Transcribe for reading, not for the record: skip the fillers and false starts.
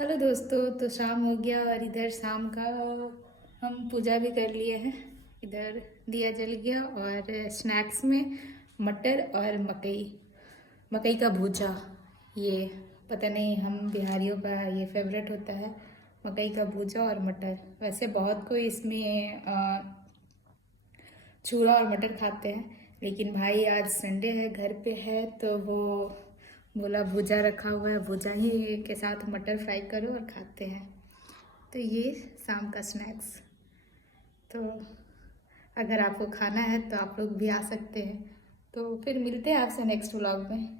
Hello दोस्तों, तो शाम हो गया और इधर शाम का हम पूजा भी कर लिए हैं। इधर दिया जल गया और स्नैक्स में मटर और मकई मकई का भूजा। ये पता नहीं, हम बिहारियों का ये फेवरेट होता है, मकई का भूजा और मटर। वैसे बहुत कोई इसमें चूड़ा और मटर खाते हैं, लेकिन भाई आज संडे है, घर पे है, तो वो बोला भुजा रखा हुआ है, भुजा ही के साथ मटर फ्राई करो और खाते हैं। तो ये शाम का स्नैक्स। तो अगर आपको खाना है तो आप लोग भी आ सकते हैं। तो फिर मिलते हैं आपसे नेक्स्ट व्लॉग में।